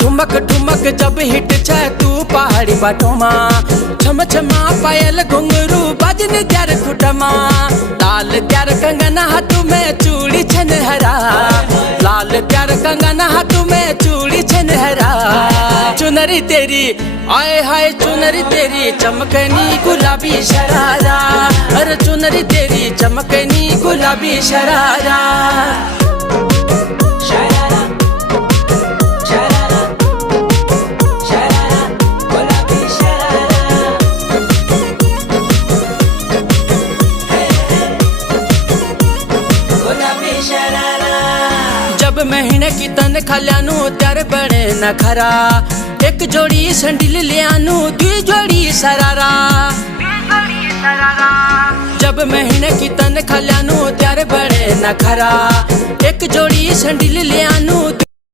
ठुमक ठुमक जब हिट छे तू पहाड़ी बाटोमा, छम छमा पायल घुंघरू बजन त्यार खुटमा। लाल त्यार कंगना हाथ में चूड़ी छन हरा, लाल त्यार कंगना हाथ में चूड़ी छन हरा। चुनरी तेरी आए हाय चुनरी तेरी चमकनी गुलाबी शरारा, अरे चुनरी तेरी चमकनी गुलाबी शरारा। जब महीने की तन खल्यानू त्यार बड़े न खरा, एक जोड़ी संडिल लियानू दुई जोड़ी सरारा। जब महीने की तन खल्यानू त्यार बड़े न खरा, एक जोड़ी संडिल लियानू